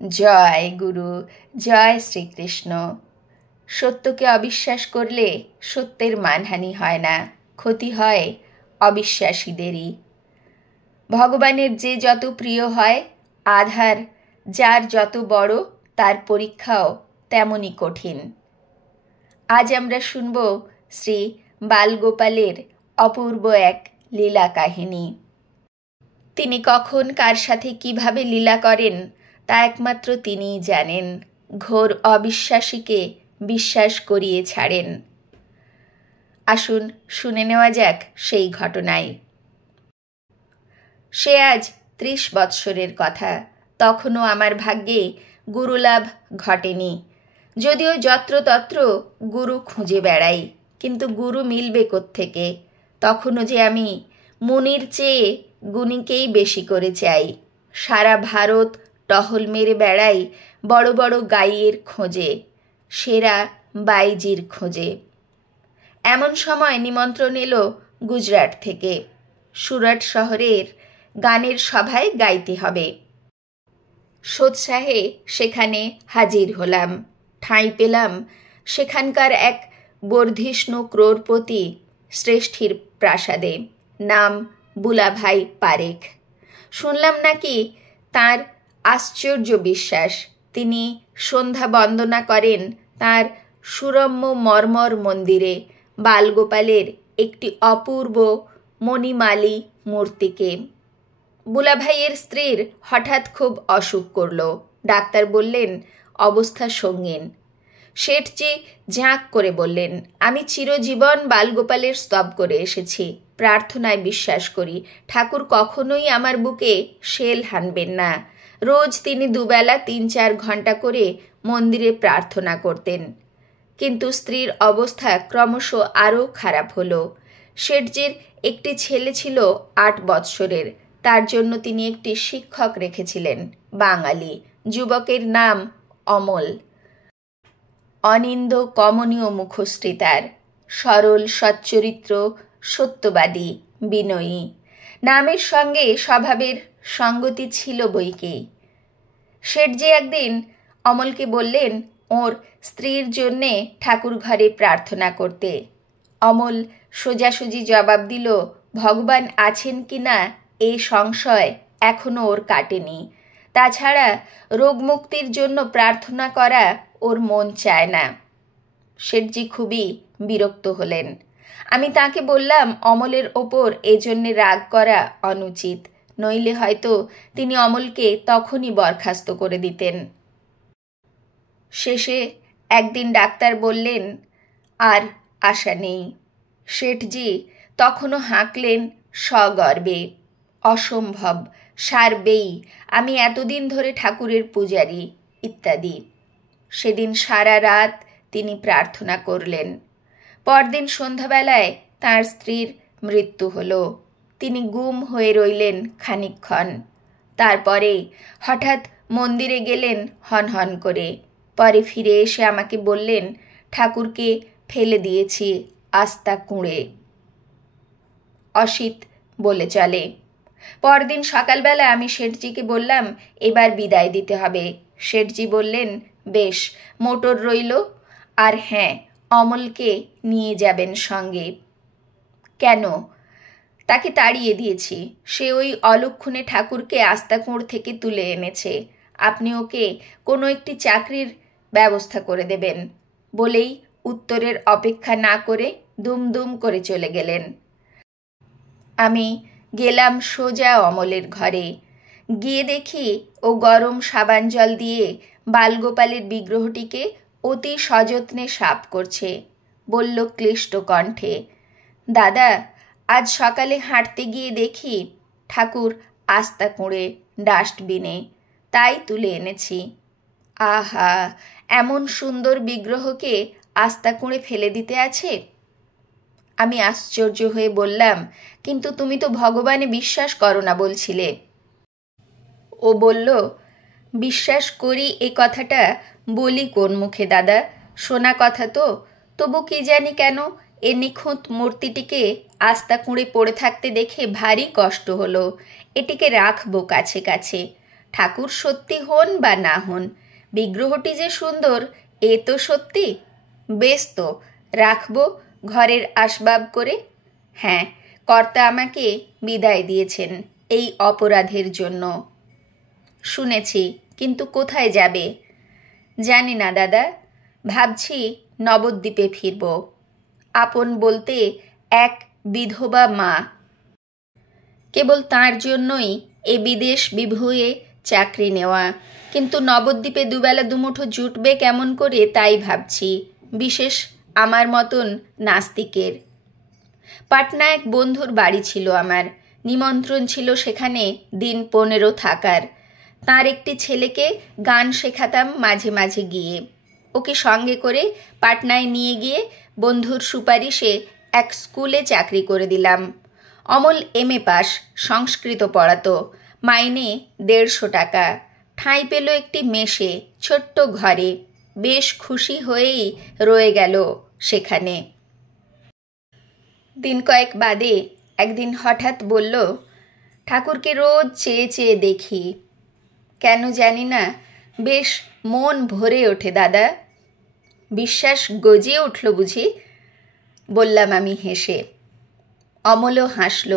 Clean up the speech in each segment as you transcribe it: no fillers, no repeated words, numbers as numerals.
জয় গুরু, জয় শ্রীকৃষ্ণ। সত্যকে অবিশ্বাস করলে সত্যের মানহানি হয় না, ক্ষতি হয় অবিশ্বাসীদেরই। ভগবানের যে যত প্রিয় হয়, আধার যার যত বড়, তার পরীক্ষাও তেমনই কঠিন। আজ আমরা শুনব শ্রী বালগোপালের অপূর্ব এক লীলা কাহিনী। তিনি কখন কার সাথে কিভাবে লীলা করেন তা একমাত্র তিনিই জানেন। ঘোর অবিশ্বাসীকে বিশ্বাস করিয়ে ছাড়েন। আসুন শুনে নেওয়া যাক সেই ঘটনায়। সে আজ 30 বৎসরের কথা। তখনও আমার ভাগ্যে গুরুলাভ ঘটেনি। যদিও যত্রতত্র গুরু খুঁজে বেড়াই, কিন্তু গুরু মিলবে কোত্থেকে? তখনও যে আমি মুনির চেয়ে গুণীকেই বেশি করে চাই। সারা ভারত টহল মেরে বেড়াই বড় বড় গাইয়ের খোঁজে, সেরা বাইজির খোঁজে। এমন সময় নিমন্ত্রণ এলো গুজরাট থেকে। সুরাট শহরের গানের সভায় গাইতে হবে। সোৎসাহে সেখানে হাজির হলাম। ঠাঁই পেলাম সেখানকার এক বর্ধিষ্ণু ক্রোড়পতি শ্রেষ্ঠীর প্রাসাদে। নাম বুলাভাই পারেখ। শুনলাম নাকি তার আশ্চর্য বিশ্বাস। তিনি সন্ধ্যা বন্দনা করেন তার সুরম্য মর্মর মন্দিরে বালগোপালের একটি অপূর্ব মণিমালী মূর্তিকে। বুলাভাইয়ের স্ত্রীর হঠাৎ খুব অসুখ করল। ডাক্তার বললেন অবস্থা সঙ্গীন। শেঠজি ঝাঁক করে বললেন, আমি চিরজীবন বালগোপালের স্তব করে এসেছি, প্রার্থনায় বিশ্বাস করি। ঠাকুর কখনোই আমার বুকে শেল হানবেন না। রোজ তিনি দুবেলা 3-4 ঘন্টা করে মন্দিরে প্রার্থনা করতেন। কিন্তু স্ত্রীর অবস্থা ক্রমশ আরও খারাপ হলো। শেঠজির একটি ছেলে ছিল 8 বৎসরের। তার জন্য তিনি একটি শিক্ষক রেখেছিলেন, বাঙালি। যুবকের নাম অমল। অনিন্দ কমনীয় মুখশ্রী তার। সরল সচ্চরিত্র, সত্যবাদী, বিনয়ী। নামের সঙ্গে স্বভাবের সঙ্গতি ছিল বইকি। শেঠজি একদিন অমলকে বললেন ওর স্ত্রীর জন্যে ঠাকুর ঘরে প্রার্থনা করতে। অমল সোজাসুজি জবাব দিল, ভগবান আছেন কি না এ সংশয় এখনো ওর কাটেনি। তাছাড়া রোগমুক্তির জন্য প্রার্থনা করা ওর মন চায় না। শেঠজি খুবই বিরক্ত হলেন। আমি তাকে বললাম অমলের ওপর এজন্যে রাগ করা অনুচিত, নইলে হয়তো তিনি অমলকে তখনই বরখাস্ত করে দিতেন। শেষে একদিন ডাক্তার বললেন আর আশা নেই। শেঠজি তখনও হাঁকলেন সগর্বে, অসম্ভব, সারবেই, আমি এতদিন ধরে ঠাকুরের পূজারী, ইত্যাদি। সেদিন সারা রাত তিনি প্রার্থনা করলেন। পরদিন সন্ধ্যাবেলায় তাঁর স্ত্রীর মৃত্যু হলো। তিনি গুম হয়ে রইলেন খানিকক্ষণ। তারপরে হঠাৎ মন্দিরে গেলেন হনহন করে। পরে ফিরে এসে আমাকে বললেন ঠাকুরকে ফেলে দিয়েছি আস্তা কুঁড়ে। অসিত বলে চলে। পরদিন সকালবেলা আমি শেঠজিকে বললাম এবার বিদায় দিতে হবে। শেঠজি বললেন বেশ, মোটর রইল, আর হ্যাঁ, অমলকে নিয়ে যাবেন সঙ্গে। কেন? তাকে তাড়িয়ে দিয়েছি। সে ওই অলক্ষণে ঠাকুরকে আস্তাকুঁড় থেকে তুলে এনেছে। আপনি ওকে কোনো একটি চাকরির ব্যবস্থা করে দেবেন। বলেই উত্তরের অপেক্ষা না করে দুমদুম করে চলে গেলেন। আমি গেলাম সোজা অমলের ঘরে। গিয়ে দেখি ও গরম সাবান জল দিয়ে বালগোপালের বিগ্রহটিকে অতি সযত্নে সাফ করছে। বলল ক্লিষ্ট কণ্ঠে, দাদা, আজ সকালে হাঁটতে গিয়ে দেখি ঠাকুর আস্তা কুঁড়ে ডাস্টবিনে, তাই তুলে এনেছি। আহা, এমন সুন্দর বিগ্রহকে আস্তা কুঁড়ে ফেলে দিতে আছে? আমি আশ্চর্য হয়ে বললাম, কিন্তু তুমি তো ভগবানে বিশ্বাস করো না বলছিলে। ও বলল, বিশ্বাস করি এ কথাটা বলি কোন মুখে দাদা? শোনা কথা তো। তবু কি জানি কেন এ নিখুঁত মূর্তিটিকে আস্তা কুঁড়ে পড়ে থাকতে দেখে ভারী কষ্ট হলো। এটিকে রাখবো কাছে কাছে। ঠাকুর সত্যি হন বা না হন, বিগ্রহটি যে সুন্দর এ তো সত্যি। বেশ তো, রাখবো ঘরের আসবাব করে। হ্যাঁ, কর্তা আমাকে বিদায় দিয়েছেন এই অপরাধের জন্য। শুনেছি, কিন্তু কোথায় যাবে? জানি না দাদা, ভাবছি নবদ্বীপে ফিরব। আপন বলতে এক বিধবা মা, কেবল তার জন্যই এ বিদেশ বিভুঁয়ে চাকরি নেওয়া। কিন্তু নবদ্বীপে দুবেলা দুমুঠো জুটবে কেমন করে তাই ভাবছি, বিশেষ আমার মতন নাস্তিকের। পাটনা এক বন্ধুর বাড়ি ছিল আমার, নিমন্ত্রণ ছিল সেখানে দিন 15 থাকার। তার একটি ছেলেকে গান শেখাতাম মাঝে মাঝে গিয়ে। ওকে সঙ্গে করে পাটনায় নিয়ে গিয়ে বন্ধুর সুপারিশে এক স্কুলে চাকরি করে দিলাম। অমল MA পাস, সংস্কৃত পড়াতো, মাইনে 150 টাকা। ঠাঁই পেল একটি মেশে, ছোট্ট ঘরে। বেশ খুশি হয়েই রয়ে গেল সেখানে। দিন কয়েক বাদে একদিন হঠাৎ বলল, ঠাকুরকে রোজ চেয়ে চেয়ে দেখি, কেন জানি না বেশ মন ভরে ওঠে দাদা। বিশ্বাস গজিয়ে উঠল বুঝি? বললাম আমি হেসে। অমলও হাসল।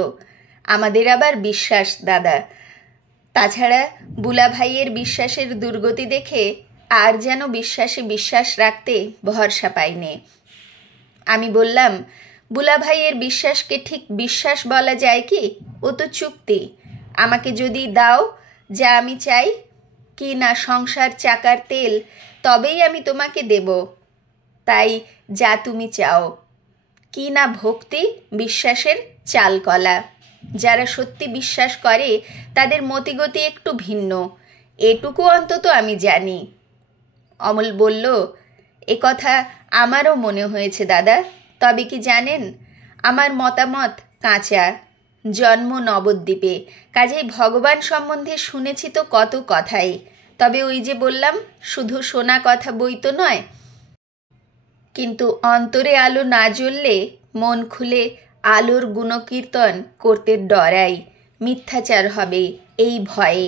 আমাদের আবার বিশ্বাস দাদা। তাছাড়া বুলা ভাইয়ের বিশ্বাসের দুর্গতি দেখে আর যেন বিশ্বাসে বিশ্বাস রাখতে ভরসা পাইনে। আমি বললাম, বুলা ভাইয়ের বিশ্বাসকে ঠিক বিশ্বাস বলা যায় কি? ও তো চুক্তি। আমাকে যদি দাও যা আমি চাই, কি না সংসার চাকার তেল, তবেই আমি তোমাকে দেব। তাই যা তুমি চাও, কি না ভক্তি, বিশ্বাসের চালকলা। যারা সত্যি বিশ্বাস করে তাদের মতিগতি একটু ভিন্ন, এটুকু অন্তত আমি জানি। অমল বলল, এ কথা আমারও মনে হয়েছে দাদা। তবে কি জানেন, আমার মতামত কাঁচা। জন্ম নবদ্বীপে, কাজেই ভগবান সম্বন্ধে শুনেছি তো কত কথাই। তবে ওই যে বললাম, শুধু শোনা কথা বই তো নয়। কিন্তু অন্তরে আলো না জ্বললে মন খুলে আলোর গুণকীর্তন করতে ডরাই, মিথ্যাচার হবে এই ভয়ে।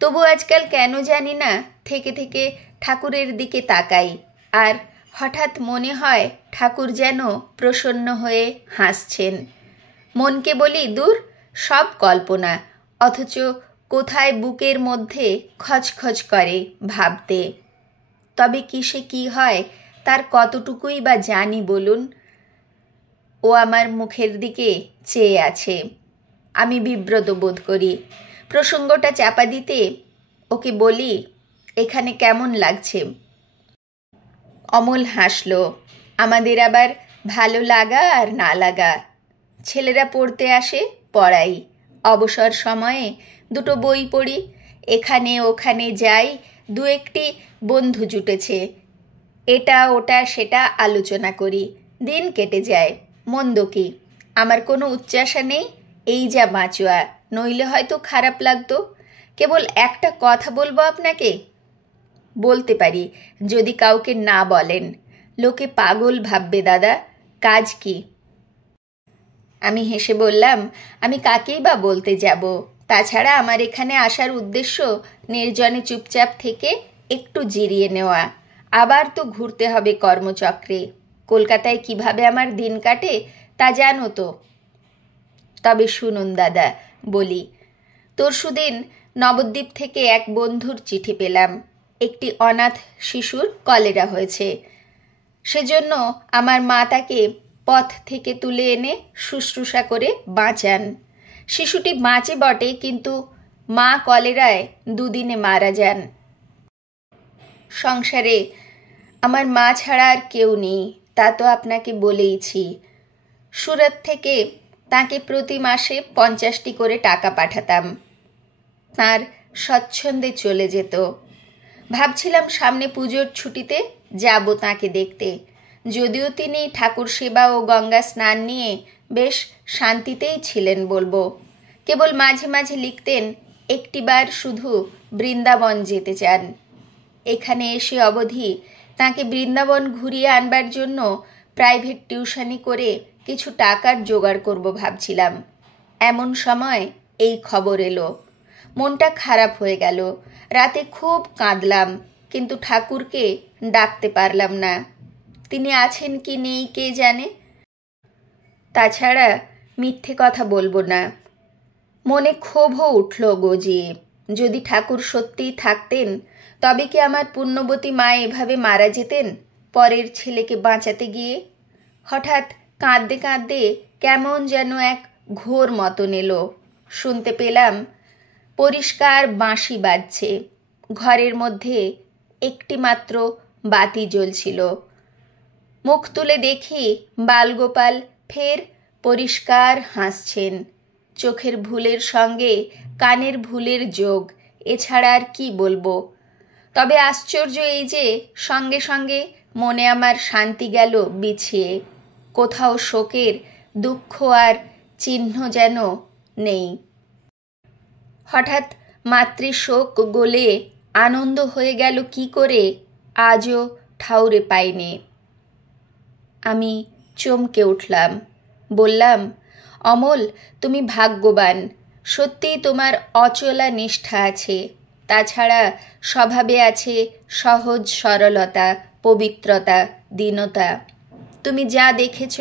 তবু আজকাল কেন জানি না থেকে থেকে ঠাকুরের দিকে তাকাই, আর হঠাৎ মনে হয় ঠাকুর যেন প্রসন্ন হয়ে হাসছেন। মনকে বলি, দূর, সব কল্পনা। অথচ কোথায় বুকের মধ্যে খচখচ করে ভাবতে। তবে কিসে কি হয় তার কতটুকুই বা জানি বলুন? ও আমার মুখের দিকে চেয়ে আছে। আমি বিব্রত বোধ করি। প্রসঙ্গটা চাপা দিতে ওকে বলি, এখানে কেমন লাগছে? অমল হাসল। আমাদের আবার ভালো লাগা আর না লাগা। ছেলেরা পড়তে আসে, পড়াই। অবসর সময়ে দুটো বই পড়ি। এখানে ওখানে যাই, দু একটি বন্ধু জুটেছে, এটা ওটা সেটা আলোচনা করি। দিন কেটে যায়। মন্দ কি? আমার কোনো উচ্চাসা নেই, এই যা বাঁচোয়া, নইলে হয়তো খারাপ লাগতো। কেবল একটা কথা বলবো আপনাকে। বলতে পারি, যদি কাউকে না বলেন। লোকে পাগল ভাববে দাদা। কাজ কি? আমি হেসে বললাম, আমি কাকেই বা বলতে যাব? তাছাড়া আমার এখানে আসার উদ্দেশ্য নির্জনে চুপচাপ থেকে একটু জিরিয়ে নেওয়া। আবার তো ঘুরতে হবে কর্মচক্রে। কলকাতায় কিভাবে আমার দিন কাটে তা জানো তো। তবে শুনুন দাদা, বলি, তরশুদিন নবদ্বীপ থেকে এক বন্ধুর চিঠি পেলাম। একটি অনাথ শিশুর কলেরা হয়েছে। সেজন্য আমার মা তাকে পথ থেকে তুলে এনে শুশ্রূষা করে বাঁচান। শিশুটি বাঁচে বটে, কিন্তু মা কলেরায় 2 দিনে মারা যান। সংসারে আমার মা ছাড়া আর কেউ নেই, তা তো আপনাকে বলেইছি। সুরত থেকে তাকে প্রতি মাসে 50টি করে টাকা পাঠাতাম। তার স্বচ্ছন্দে চলে যেত। ভাবছিলাম সামনে পুজোর ছুটিতে যাব তাকে দেখতে। যদিও তিনি ঠাকুর সেবা ও গঙ্গা স্নান নিয়ে বেশ শান্তিতেই ছিলেন বলবো। কেবল মাঝে মাঝে লিখতেন একটিবার শুধু বৃন্দাবন যেতে চান। এখানে এসে অবধি তাকে বৃন্দাবন ঘুরিয়ে আনবার জন্য প্রাইভেট টিউশনি করে কিছু টাকার জোগাড় করব ভাবছিলাম। এমন সময় এই খবর এলো। মনটা খারাপ হয়ে গেল। রাতে খুব কাঁদলাম, কিন্তু ঠাকুরকে ডাকতে পারলাম না। তিনি আছেন কি নেই কে জানে। তাছাড়া মিথ্যে কথা বলবো না, মনে ক্ষোভও উঠল গজিয়ে। যদি ঠাকুর সত্যিই থাকতেন, তবে কি আমার পুণ্যবতী মা এভাবে মারা যেতেন পরের ছেলেকে বাঁচাতে গিয়ে? হঠাৎ কাঁদতে কাঁদতে কেমন যেন এক ঘোর মতন এলো। শুনতে পেলাম পরিষ্কার বাঁশি বাজছে। ঘরের মধ্যে একটি মাত্র বাতি জ্বলছিল। মুখ তুলে দেখি বালগোপাল ফের পরিষ্কার হাসছেন। চোখের ভুলের সঙ্গে কানের ভুলের যোগ, এছাড়া আর কি বলবো। তবে আশ্চর্য এই যে সঙ্গে সঙ্গে মনে আমার শান্তি গেল বিছিয়ে। কোথাও শোকের দুঃখ আর চিহ্ন যেন নেই। হঠাৎ মাতৃশোক গলে আনন্দ হয়ে গেল কি করে আজও ঠাউরে পাইনি। আমি চমকে উঠলাম, বললাম, অমল, তুমি ভাগ্যবান। সত্যিই তোমার অচলা নিষ্ঠা আছে। তাছাড়া স্বভাবে আছে সহজ সরলতা, পবিত্রতা, দীনতা। তুমি যা দেখেছ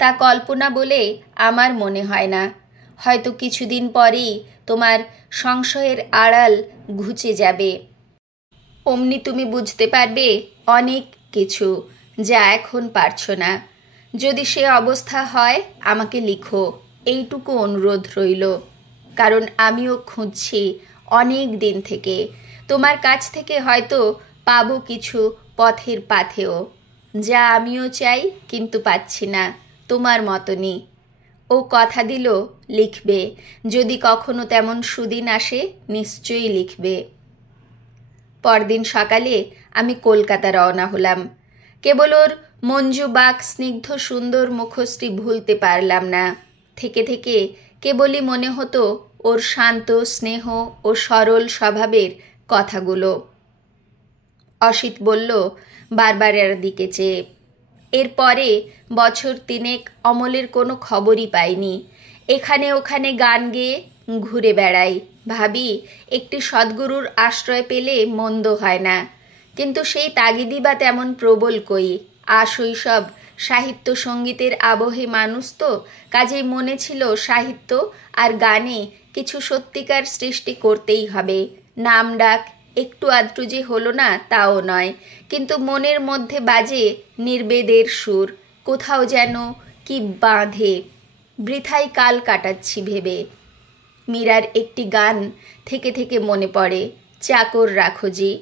তা কল্পনা বলে আমার মনে হয় না। হয়তো কিছুদিন পরেই তোমার সংশয়ের আড়াল ঘুচে যাবে। অমনি তুমি বুঝতে পারবে অনেক কিছু, যা এখন পারছো না। যদি সে অবস্থা হয় আমাকে লিখো, এইটুকু অনুরোধ রইল। কারণ আমিও খুঁজছি অনেক দিন থেকে। তোমার কাছ থেকে হয়তো পাবো কিছু পথের পাথেও, যা আমিও চাই কিন্তু পাচ্ছি না, তোমার মতনই। ও কথা দিল লিখবে। যদি কখনো তেমন সুদিন আসে নিশ্চয়ই লিখবে। পরদিন সকালে আমি কলকাতা রওনা হলাম। কেবল ওর মঞ্জু বাক স্নিগ্ধ সুন্দর মুখশ্রী ভুলতে পারলাম না। থেকে থেকে কেবলই মনে হতো ওর শান্ত স্নেহ ও সরল স্বভাবের কথাগুলো। অসিত বলল বারবার এর দিকে চেয়ে। এরপরে বছর তিনেক অমলের কোনো খবরই পাইনি। এখানে ওখানে গান গেয়ে ঘুরে বেড়াই। ভাবি একটি সদ্গুরুর আশ্রয় পেলে মন্দ হয় না, কিন্তু সেই তাগিদই বা তেমন প্রবল কই। আশৈশব সাহিত্য সঙ্গীতের আবহে মানুষ তো, কাজেই মনে ছিল সাহিত্য আর গানে কিছু সত্যিকার সৃষ্টি করতেই হবে। নাম ডাক একটু আধটু যে হলো না তাও নয়, কিন্তু মনের মধ্যে বাজে নির্বেদের সুর। কোথাও যেন কি বাঁধে। বৃথাই কাল কাটাচ্ছি ভেবে। মীরার একটি গান থেকে থেকে মনে পড়ে, চাকর রাখো জি,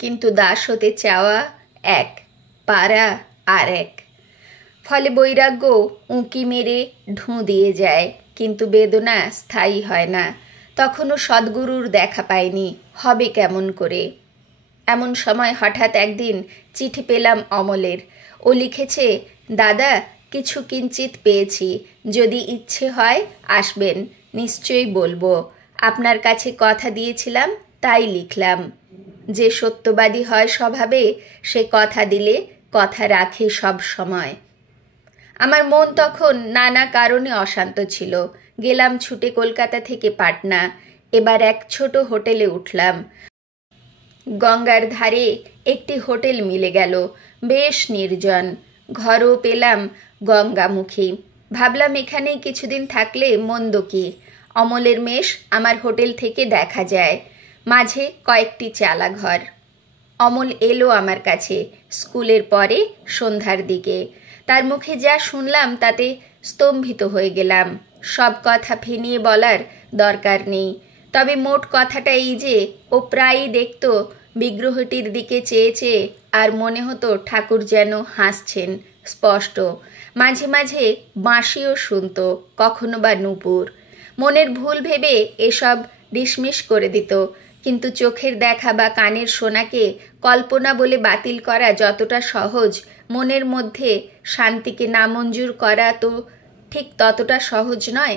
কিন্তু দাস হতে চাওয়া এক, পারা আর এক। ফলে বৈরাগ্য উঁকি মেরে ঢুঁ দিয়ে যায়, কিন্তু বেদনা স্থায়ী হয় না। তখনও সদ্গুরুর দেখা পায়নি, হবে কেমন করে? এমন সময় হঠাৎ একদিন চিঠি পেলাম অমলের। ও লিখেছে, দাদা কিছু কিঞ্চিত পেয়েছি, যদি ইচ্ছে হয় আসবেন, নিশ্চয়ই বলবো। আপনার কাছে কথা দিয়েছিলাম তাই লিখলাম। যে সত্যবাদী হয় স্বভাবে সে কথা দিলে কথা রাখে সব সময়। আমার মন তখন নানা কারণে অশান্ত ছিল। গেলাম ছুটে কলকাতা থেকে পাটনা। এবার এক ছোট হোটেলে উঠলাম। গঙ্গার ধারে একটি হোটেল মিলে গেল, বেশ নির্জন। ঘরও পেলাম গঙ্গামুখী। ভাবলাম এখানেই কিছুদিন থাকলে মন্দ কি। অমলের মেষ আমার হোটেল থেকে দেখা যায়, মাঝে কয়েকটি চালা ঘর। অমল এলো আমার কাছে স্কুলের পরে সন্ধ্যার দিকে। তার মুখে যা শুনলাম তাতে স্তম্ভিত হয়ে গেলাম। সব কথা ফিনিয়ে বলার দরকার নেই, তবে মোট কথাটা এই যে ও প্রায়ই দেখত বিগ্রহটির দিকে চেয়ে চেয়ে, আর মনে হতো ঠাকুর যেন হাসছেন স্পষ্ট। মাঝে মাঝে বাঁশিও শুনত, কখনো বা নূপুর। মনের ভুল ভেবে এসব ডিসমিস করে দিত, কিন্তু চোখের দেখা বা কানের শোনাকে কল্পনা বলে বাতিল করা যতটা সহজ, মনের মধ্যে শান্তিকে নামঞ্জুর করা তো ঠিক ততটা সহজ নয়।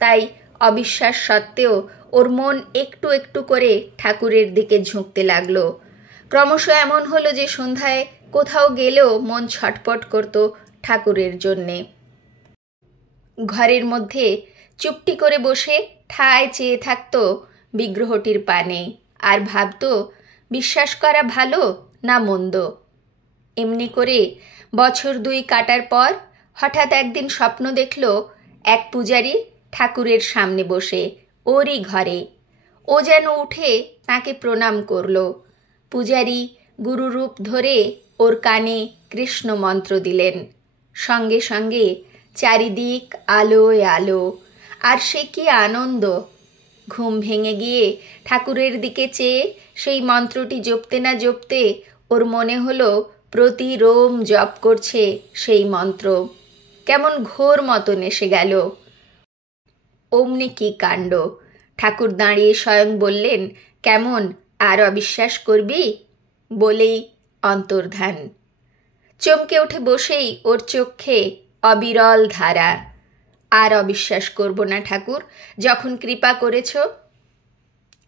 তাই অবিশ্বাস সত্ত্বেও ওর মন একটু একটু করে ঠাকুরের দিকে ঝুঁকতে লাগলো। ক্রমশ এমন হলো যে সন্ধ্যায় কোথাও গেলেও মন ছটপট করত ঠাকুরের জন্যে। ঘরের মধ্যে চুপটি করে বসে ঠায় চেয়ে থাকতো বিগ্রহটির পানে, আর ভাবতো বিশ্বাস করা ভালো না মন্দ। এমনি করে বছর 2 কাটার পর হঠাৎ একদিন স্বপ্ন দেখল এক পূজারী ঠাকুরের সামনে বসে, ওরই ঘরে। ও যেন উঠে তাকে প্রণাম করল। পূজারী গুরুরূপ ধরে ওর কানে কৃষ্ণ মন্ত্র দিলেন। সঙ্গে সঙ্গে চারিদিক আলোয় আলো, আর সে কি আনন্দ! ঘুম ভেঙে গিয়ে ঠাকুরের দিকে চেয়ে সেই মন্ত্রটি জপতে না জপতে ওর মনে হলো প্রতি রোম জপ করছে সেই মন্ত্র। কেমন ঘোর মতন এসে গেল। অমনি কি কাণ্ড! ঠাকুর দাঁড়িয়ে স্বয়ং বললেন, কেমন, আর অবিশ্বাস করবি? বলেই অন্তর্ধান। চমকে উঠে বসেই ওর চোখে অবিরল ধারা। আর অবিশ্বাস করব না ঠাকুর, যখন কৃপা করেছ।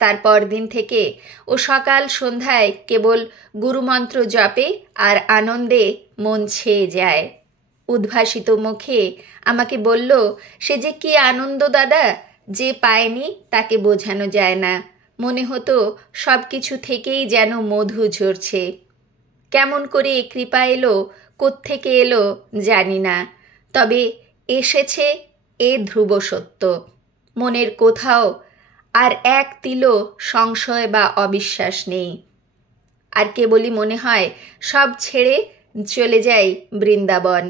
তারপর দিন থেকে ও সকাল সন্ধ্যায় কেবল গুরুমন্ত্র জপে আর আনন্দে মন ছেয়ে যায়। উদ্ভাসিত মুখে আমাকে বলল, সে যে কি আনন্দ দাদা, যে পায়নি তাকে বোঝানো যায় না। মনে হতো সব কিছু থেকেই যেন মধু ঝরছে। কেমন করে এ কৃপা এলো, কোত্থেকে এলো জানি না, তবে এসেছে এ ধ্রুব সত্য। মনের কোথাও আর এক তিলও সংশয় বা অবিশ্বাস নেই। আর কেবলই মনে হয় সব ছেড়ে চলে যাই বৃন্দাবন।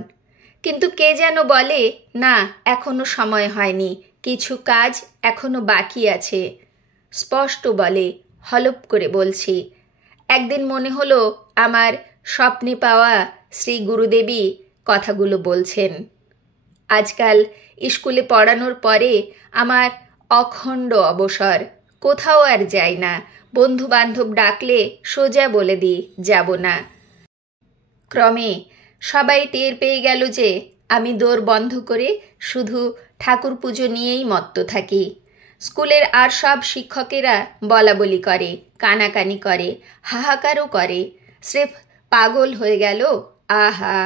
কিন্তু কে যেন বলে, না, এখনো সময় হয়নি, কিছু কাজ এখনো বাকি আছে। স্পষ্ট বলে, হলপ করে বলছি। একদিন মনে হলো আমার স্বপ্নে পাওয়া শ্রী গুরুদেবী কথাগুলো বলছেন। আজকাল স্কুলে পড়ানোর পরে আমার অখণ্ড অবসর, কোথাও আর যাই না। বন্ধু বান্ধব ডাকলে সোজা বলে দিই যাব না। ক্রমে সবাই টের পেয়ে গেল যে আমি দোর বন্ধ করে শুধু ঠাকুর পুজো নিয়েই মত্ত থাকি। স্কুলের আর সব শিক্ষকেরা বলা বলি করে, কানাকানি করে, হাহাকারও করে। স্রেফ পাগল হয়ে গেল। আহা,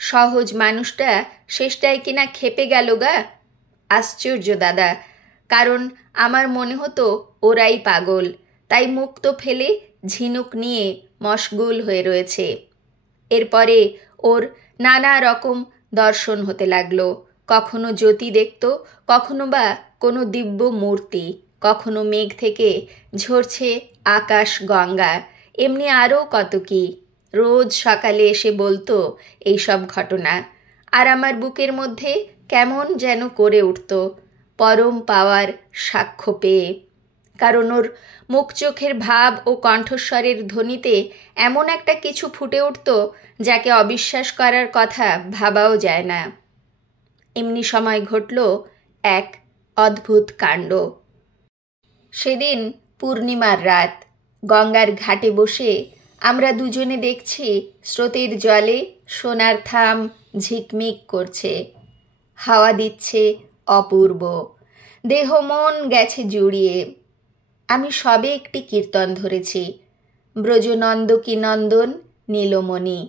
সহজ মানুষটা শেষটায় কিনা খেপে গেল গা। আশ্চর্য দাদা, কারণ আমার মনে হতো ওরাই পাগল, তাই মুক্ত ফেলে ঝিনুক নিয়ে মশগুল হয়ে রয়েছে। এরপরে ওর নানা রকম দর্শন হতে লাগলো। কখনো জ্যোতি দেখত, কখনো বা কোনো দিব্য মূর্তি, কখনো মেঘ থেকে ঝরছে আকাশ গঙ্গা, এমনি আরও কত কি। রোজ সকালে এসে বলতো এইসব ঘটনা, আর আমার বুকের মধ্যে কেমন যেন করে উঠত পরম পাওয়ার সাক্ষ্য পেয়ে। কারণ ওর মুখ চোখের ভাব ও কণ্ঠস্বরের ধ্বনিতে এমন একটা কিছু ফুটে উঠত যাকে অবিশ্বাস করার কথা ভাবাও যায় না। এমনি সময় ঘটল এক অদ্ভুত কাণ্ড। সেদিন পূর্ণিমার রাত, গঙ্গার ঘাটে বসে আমরা দুজনে দেখছি স্রোতের জলে সোনার থাম ঝিকমিক করছে, হাওয়া দিচ্ছে অপূর্ব, দেহ মন গেছে জুড়িয়ে। আমি সবে একটি কীর্তন ধরেছি, ব্রজনন্দ কি নন্দন নীলমণি।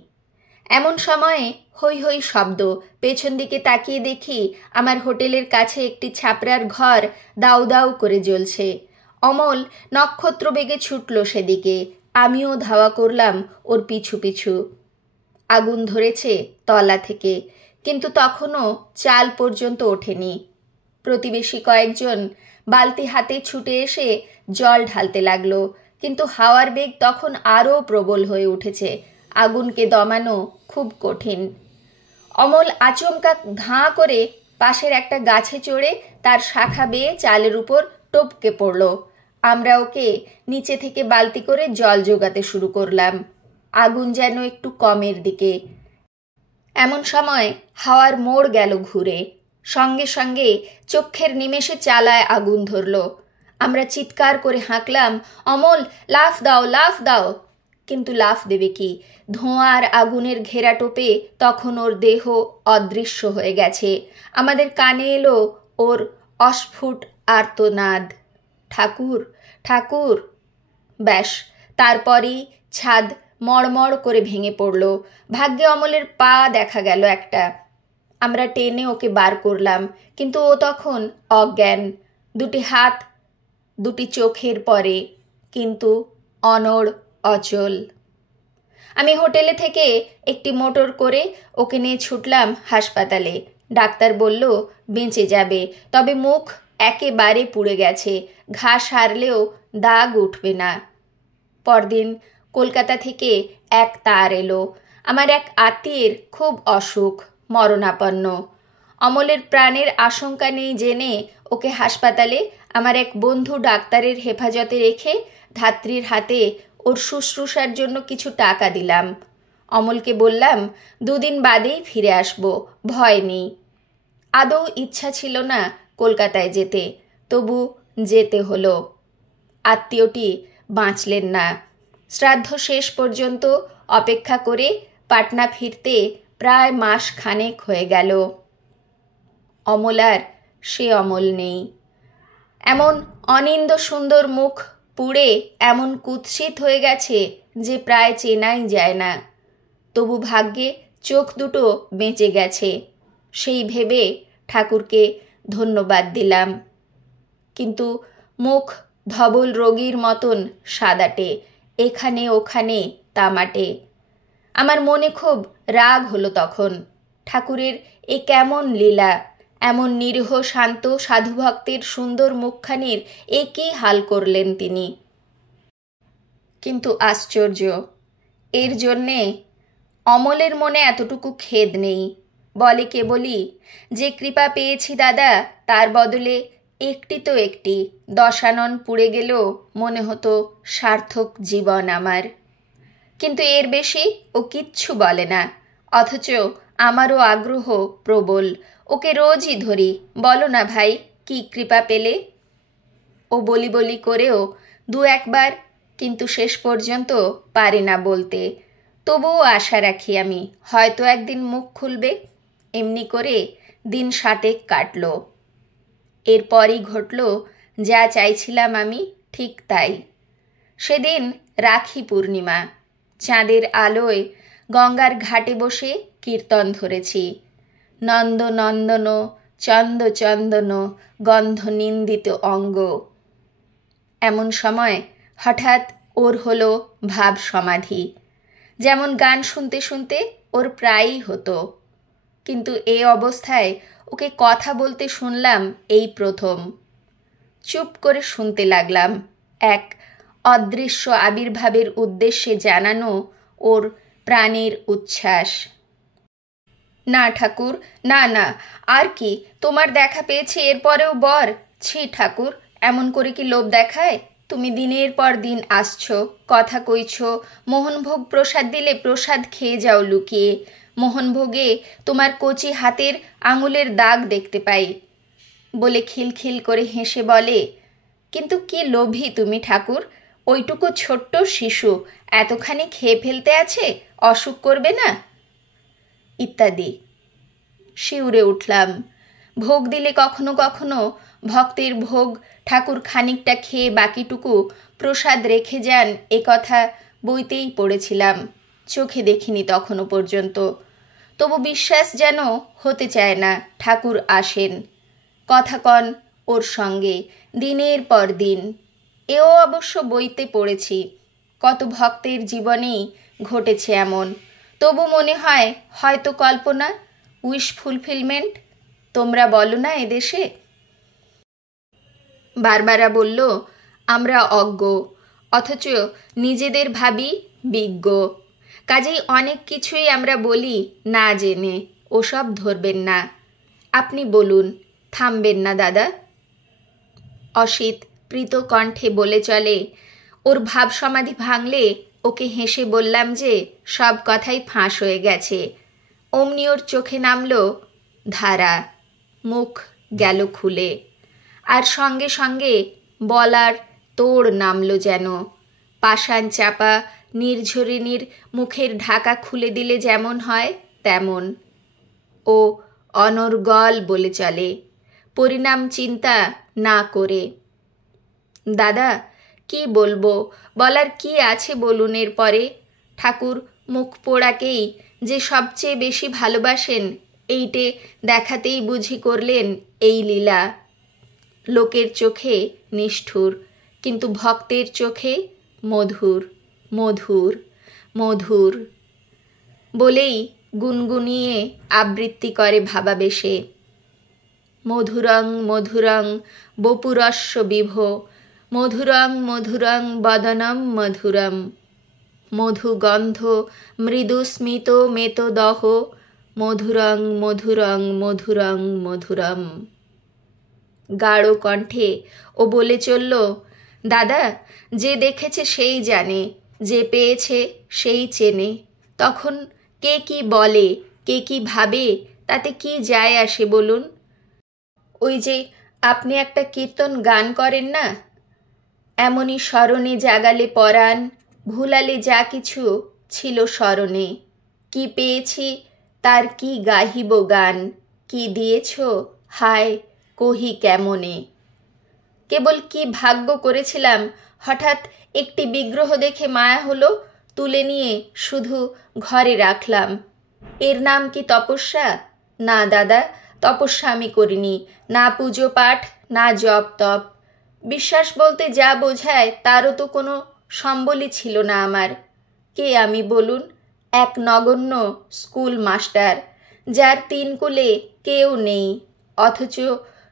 এমন সময়ে হৈ হৈ শব্দ। পেছন দিকে তাকিয়ে দেখি আমার হোটেলের কাছে একটি ছাপড়ার ঘর দাউ দাউ করে জ্বলছে। অমল নক্ষত্র বেগে ছুটল সেদিকে, আমিও ধাওয়া করলাম ওর পিছু পিছু। আগুন ধরেছে তলা থেকে, কিন্তু তখনও চাল পর্যন্ত ওঠেনি। প্রতিবেশী কয়েকজন বালতি হাতে ছুটে এসে জল ঢালতে লাগলো, কিন্তু হাওয়ার বেগ তখন আরও প্রবল হয়ে উঠেছে। আগুনকে দমানো খুব কঠিন। অমল আচমকা ধাঁ করে পাশের একটা গাছে চড়ে তার শাখা বেয়ে চালের উপর টপকে পড়ল। আমরা ওকে নিচে থেকে বালতি করে জল জোগাতে শুরু করলাম। আগুন যেন একটু কমের দিকে। এমন সময় হাওয়ার মোড় গেল ঘুরে, সঙ্গে সঙ্গে চক্ষের নিমেষে চালায় আগুন ধরল। আমরা চিৎকার করে হাঁকলাম, অমল লাফ দাও, লাফ দাও। কিন্তু লাফ দেবে কি? ধোঁয়া আর আগুনের ঘেরা টোপে তখন ওর দেহ অদৃশ্য হয়ে গেছে। আমাদের কানে এলো ওর অস্ফুট আর্তনাদ, ঠাকুর, ঠাকুর। ব্যাস, তারপরই ছাদ মড়মড় করে ভেঙে পড়ল। ভাগ্যে অমলের পা দেখা গেল একটা। আমরা টেনে ওকে বার করলাম, কিন্তু ও তখন অজ্ঞান। দুটি হাত দুটি চোখের পরে, কিন্তু অনড় অচল। আমি হোটেলে থেকে একটি মোটর করে ওকে নিয়ে ছুটলাম হাসপাতালে। ডাক্তার বলল বেঁচে যাবে, তবে মুখ একেবারে পুড়ে গেছে, ঘা সারলেও দাগ উঠবে না। পরদিন কলকাতা থেকে এক তার এলো। আমার এক আত্মীয়ের খুব অসুখ, মরণাপন্ন। অমলের প্রাণের আশঙ্কা নেই জেনে ওকে হাসপাতালে আমার এক বন্ধু ডাক্তারের হেফাজতে রেখে ধাত্রীর হাতে ওর শুশ্রূষার জন্য কিছু টাকা দিলাম। অমলকে বললাম 2 দিন বাদেই ফিরে আসব, ভয় নেই। আদৌ ইচ্ছা ছিল না কলকাতায় যেতে, তবু যেতে হলো। আত্মীয়টি বাঁচলেন না। শ্রাদ্ধ শেষ পর্যন্ত অপেক্ষা করে পাটনা ফিরতে প্রায় মাস খানেক হয়ে গেল। অমল আর সে অমল নেই। এমন অনিন্দ সুন্দর মুখ পুড়ে এমন কুৎসিত হয়ে গেছে যে প্রায় চেনাই যায় না। তবু ভাগ্যে চোখ দুটো বেঁচে গেছে, সেই ভেবে ঠাকুরকে ধন্যবাদ দিলাম। কিন্তু মুখ ধবল রোগীর মতন সাদাটে, এখানে ওখানে তামাটে। আমার মনে খুব রাগ হলো তখন। ঠাকুরের এ কেমন লীলা! এমন নিরীহ শান্ত সাধুভক্তের সুন্দর মুখখানির এ কী হাল করলেন তিনি! কিন্তু আশ্চর্য, এর জন্যে অমলের মনে এতটুকু খেদ নেই। বলে কেবলই, যে কৃপা পেয়েছি দাদা, তার বদলে একটি তো একটি দশানন পুড়ে গেলেও মনে হতো সার্থক জীবন আমার। কিন্তু এর বেশি ও কিচ্ছু বলে না, অথচ আমারও আগ্রহ প্রবল। ওকে রোজই ধরি, বলো না ভাই কি কৃপা পেলে। ও বলি বলি করেও 2-1 বার, কিন্তু শেষ পর্যন্ত পারে না বলতে। তবুও আশা রাখি আমি, হয়তো একদিন মুখ খুলবে। এমনি করে দিন 7 কাটল। এরপরই ঘটল যা চাইছিলাম আমি, ঠিক তাই। সেদিন রাখি পূর্ণিমা। চাঁদের আলোয় গঙ্গার ঘাটে বসে কীর্তন ধরেছি। নন্দ নন্দন চন্দ চন্দন গন্ধ নিন্দিত অঙ্গ। এমন সময় হঠাৎ ওর হলো ভাব সমাধি। যেমন গান শুনতে শুনতে ওর প্রায়ই হতো, কিন্তু এ অবস্থায় ওকে কথা বলতে শুনলাম এই প্রথম। চুপ করে শুনতে লাগলাম, এক অদৃশ্য আবির্ভাবের উদ্দেশ্যে জানানো ওর প্রাণের উচ্ছ্বাস। না ঠাকুর, না না, আর কি তোমার দেখা পেয়েছি এরপরেও বর? ছি ঠাকুর, এমন করে কি লোভ দেখায়? তুমি দিনের পর দিন আসছো, কথা কইছ, মোহনভোগ প্রসাদ দিলে প্রসাদ খেয়ে যাও লুকিয়ে। মোহনভোগে তোমার কচি হাতের আঙুলের দাগ দেখতে পাই। বলে খিলখিল করে হেসে বলে, কিন্তু কি লোভী তুমি ঠাকুর! ওইটুকু ছোট্ট শিশু এতখানি খেয়ে ফেলতে আছে, অসুখ করবে না? ইত্যাদি। শিউরে উঠলাম। ভোগ দিলে কখনো কখনো ভক্তের ভোগ ঠাকুর খানিকটা খেয়ে বাকিটুকু প্রসাদ রেখে যান, এ কথা বইতেই পড়েছিলাম। চোখে দেখিনি তখনও পর্যন্ত। তবু বিশ্বাস যেন হতে চায় না ঠাকুর আসেন, কথা কন ওর সঙ্গে দিনের পর দিন। এও অবশ্য বইতে পড়েছি, কত ভক্তের জীবনেই ঘটেছে এমন। তবু মনে হয় হয়তো কল্পনা, উইশ ফুলফিলমেন্ট। তোমরা বলো না এদেশে? বারবারা বলল, আমরা অজ্ঞ, অথচ নিজেদের ভাবি বিজ্ঞ। কাজেই অনেক কিছুই আমরা বলি না জেনে। ওসব ধরবেন না। আপনি বলুন, থামবেন না দাদা? অসিত প্রীত কণ্ঠে বলে চলে। ওর ভাব সমাধি ভাঙলে ওকে হেসে বললাম যে সব কথাই ফাঁস হয়ে গেছে। অমনি ওর চোখে নামল ধারা, মুখ গেল খুলে। আর সঙ্গে সঙ্গে বলার তোড় নামল যেন। পাষাণ চাপা নির্ঝরিণীর মুখের ঢাকা খুলে দিলে যেমন হয় তেমন। ও অনর্গল বলে চলে, পরিণাম চিন্তা না করে। দাদা কি বলবো, বলার কি আছে বলুন এর পরে? ঠাকুর মুখ পোড়াকেই যে সবচেয়ে বেশি ভালোবাসেন, এইটে দেখাতেই বুঝি করলেন এই লীলা। লোকের চোখে নিষ্ঠুর, কিন্তু ভক্তের চোখে মধুর, মধুর, মধুর বলেই গুনগুনিয়ে আবৃত্তি করে ভাবাবেশে। মধুরং মধুরং বপুরস্য বিভো, মধুরং মধুরং বদনম মধুরম, মধুগন্ধ মৃদুস্মিত মেতদহ, মধুরং মধুরং মধুরং মধুরম। গাঢ় কণ্ঠে ও বলে চলল, দাদা, যে দেখেছে সেই জানে, যে পেয়েছে সেই চেনে। তখন কে কি বলে, কে কি ভাবে, তাতে কি যায় আসে বলুন? ওই যে আপনি একটা কীর্তন গান করেন না, এমনই স্মরণে জাগালে পরাণ, ভুলালে যা কিছু ছিল স্মরণে। কি পেয়েছি তার কি গাহিব গান, কি দিয়েছ হায় কহি কেমনে। কেবল কি ভাগ্য করেছিলাম, হঠাৎ একটি বিগ্রহ দেখে মায়া হলো, তুলে নিয়ে শুধু ঘরে রাখলাম। এর নাম কি তপস্যা? না দাদা, তপস্যা আমি করিনি, না পুজো পাঠ, না জপ তপ। বিশ্বাস বলতে যা বোঝায় তারও তো কোনো সম্বলই ছিল না আমার। কে আমি বলুন? এক নগণ্য স্কুল মাস্টার, যার তিন কুলে কেউ নেই, অথচ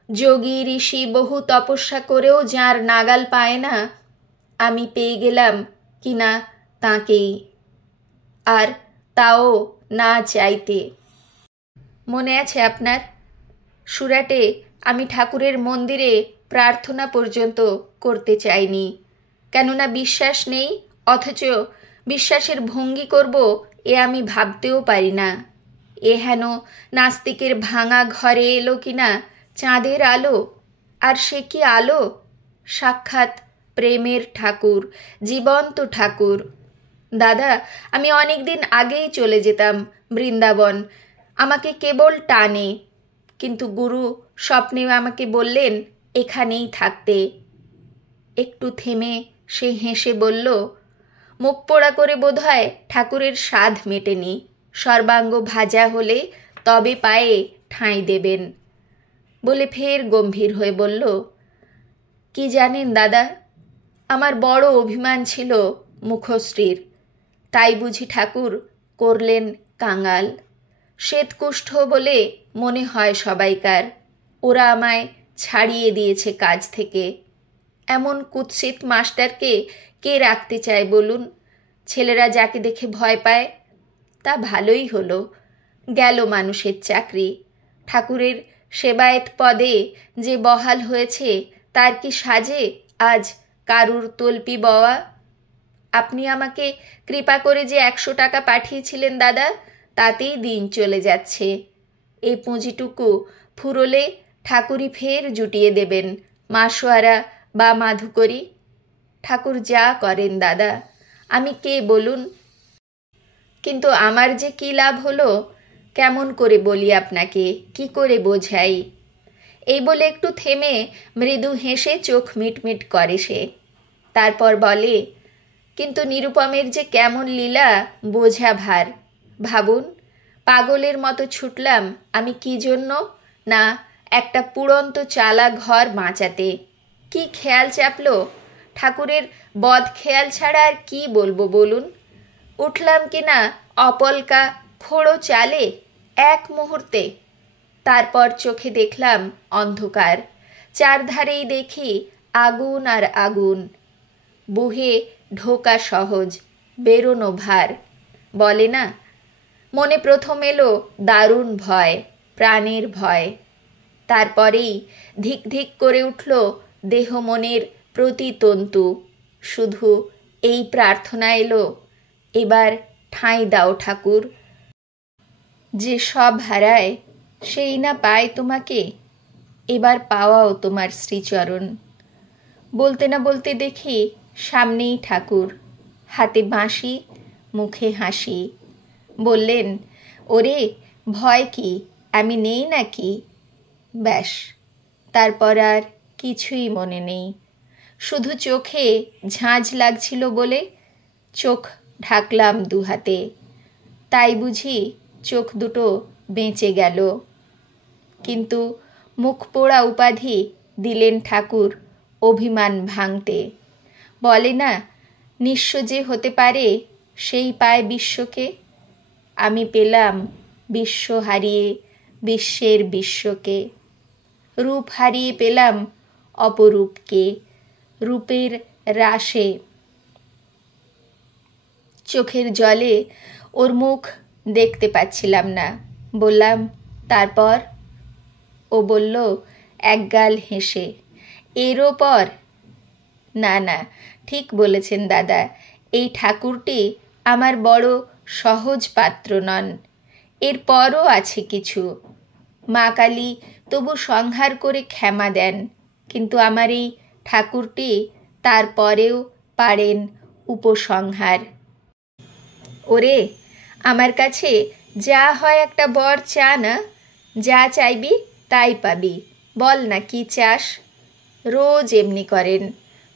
যোগী ঋষি বহু তপস্যা করেও যার নাগাল পায় না, আমি পেয়ে গেলাম কিনা তাঁকেই, আর তাও না চাইতে। মনে আছে আপনার? সুরাটে আমি ঠাকুরের মন্দিরে প্রার্থনা পর্যন্ত করতে চাইনি, কেননা বিশ্বাস নেই, অথচ বিশ্বাসের ভঙ্গি করব এ আমি ভাবতেও পারি না। এ হেন নাস্তিকের ভাঙা ঘরে এলো কিনা চাঁদের আলো, আর সে কি আলো! সাক্ষাৎ প্রেমের ঠাকুর, জীবন্ত ঠাকুর। দাদা, আমি অনেক দিন আগেই চলে যেতাম বৃন্দাবন, আমাকে কেবল টানে, কিন্তু গুরু স্বপ্নে আমাকে বললেন এখানেই থাকতে। একটু থেমে সে হেসে বলল, মুখ পোড়া করে বোধহয় ঠাকুরের স্বাদ মেটেনি, সর্বাঙ্গ ভাজা হলে তবে পায়ে ঠাঁই দেবেন। বলে ফের গম্ভীর হয়ে বলল, কি জানেন দাদা, আমার বড় অভিমান ছিল মুখশ্রীর, তাই বুঝি ঠাকুর করলেন কাঙাল। শ্বেতকুষ্ঠ বলে মনে হয় সবাইকার, ওরা আমায় ছাড়িয়ে দিয়েছে কাজ থেকে। এমন কুৎসিত মাস্টারকে কে রাখতে চায় বলুন? ছেলেরা যাকে দেখে ভয় পায়। তা ভালোই হলো, গেল মানুষের চাকরি। ঠাকুরের সেবায়েত পদে যে বহাল হয়েছে, তার কি সাজে আজ কারুর তল্পি বওয়া? আপনি আমাকে কৃপা করে যে 100 টাকা পাঠিয়েছিলেন দাদা, তাতেই দিন চলে যাচ্ছে। এই পুঁজিটুকু ফুরোলে ঠাকুরই ফের জুটিয়ে দেবেন মাসোয়ারা বা মাধুকরী। ঠাকুর যা করেন দাদা, আমি কে বলুন? কিন্তু আমার যে কী লাভ হলো, কেমন করে বলি আপনাকে, কি করে বোঝাই? এই বলে একটু থেমে মৃদু হেসে চোখ মিটমিট করে সে। তারপর বলে, কিন্তু নিরুপমের যে কেমন লীলা বোঝা ভার। ভাবুন, পাগলের মতো ছুটলাম আমি কি জন্য? না একটা পুড়ন্ত চালা ঘর বাঁচাতে। কি খেয়াল চাপলো! ঠাকুরের বদ খেয়াল ছাড়া আর কি বলবো বলুন? উঠলাম কিনা অপলকা খোড়ো চালে এক মুহূর্তে। তারপর চোখে দেখলাম অন্ধকার, চারধারেই দেখি আগুন আর আগুন। বুহে ঢোকা সহজ, বেরোনো ভার, বলে না? মনে প্রথম এলো দারুণ ভয়, প্রাণের ভয়। তারপরেই ধিক ধিক করে উঠল দেহ মনের প্রতি তন্তু। শুধু এই প্রার্থনা এলো, এবার ঠাঁই দাও ঠাকুর। যে সব হারায় সেই না পায় তোমাকে, এবার পাওয়াও তোমার শ্রীচরণ। বলতে না বলতে দেখি সামনেই ঠাকুর, হাতে বাঁশি, মুখে হাসি। বললেন, ওরে ভয় কি, আমি নেই নাকি? ব্যাস, তারপর আর কিছুই মনে নেই। শুধু চোখে ঝাঁঝ লাগছিল বলে চোখ ঢাকলাম দুহাতে, তাই বুঝি চোখ দুটো বেঁচে গেল। কিন্তু মুখ পোড়া উপাধি দিলেন ঠাকুর অভিমান ভাঙতে। বলে না, নিঃস্ব যে হতে পারে সেই পায় বিশ্বকে। আমি পেলাম বিশ্ব হারিয়ে বিশ্বের বিশ্বকে। রূপ হারিয়ে পেলাম অপরূপকে, রূপের রাশে। চোখের জলে ওর মুখ দেখতে পাচ্ছিলাম না। বললাম, তারপর? ও বলল একগাল হেসে, এরও পর? না না, ঠিক বলেছেন দাদা, এই ঠাকুরটি আমার বড় সহজ পাত্র নন। এর পরও আছে কিছু। মা কালী তবু সংহার করে ক্ষমা দেন, কিন্তু আমার এই ঠাকুরটি তারপরেও পারেন উপসংহার। ওরে, আমার কাছে যা হয় একটা বর চা না, যা চাইবি তাই পাবি। বল না কি চাস? রোজ এমনি করেন।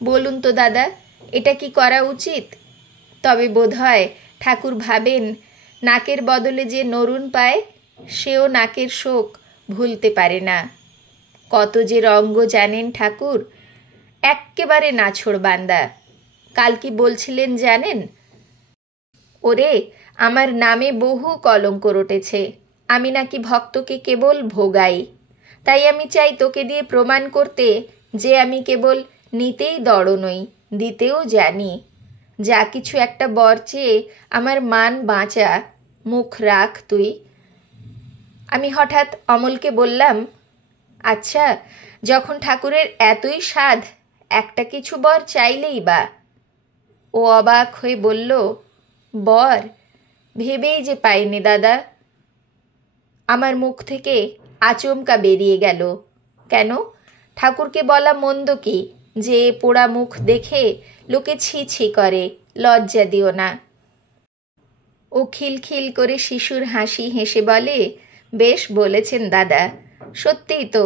বলুন তো দাদা, এটা কি করা উচিত? তবে বোধহয় ঠাকুর ভাবেন নাকের বদলে যে নরুন পায় সেও নাকের শোক ভুলতে পারে না। কত যে রঙ্গ জানেন ঠাকুর, এক্কেবারে নাছোড় বান্দা। কাল কি বলছিলেন জানেন? ওরে, আমার নামে বহু কলঙ্ক রটেছে। আমি নাকি ভক্তকে কেবল ভোগাই। তাই আমি চাই তোকে দিয়ে প্রমাণ করতে যে আমি কেবল নিতেই দড় নই, দিতেও জানি। যা কিছু একটা বর চেয়ে আমার মান বাঁচা, মুখ রাখ তুই। আমি হঠাৎ অমলকে বললাম, আচ্ছা, যখন ঠাকুরের এতই সাধ, একটা কিছু বর চাইলেই বা। ও অবাক হয়ে বলল, বর? ভেবেই যে পাইনি দাদা। আমার মুখ থেকে আচমকা বেরিয়ে গেল, কেন? ঠাকুরকে বলা মন্দ কি যে পোড়া মুখ দেখে লোকে ছি ছি করে? লজ্জা দিও না। ও খিলখিল করে শিশুর হাসি হেসে বলে, বেশ বলেছেন দাদা। সত্যিই তো,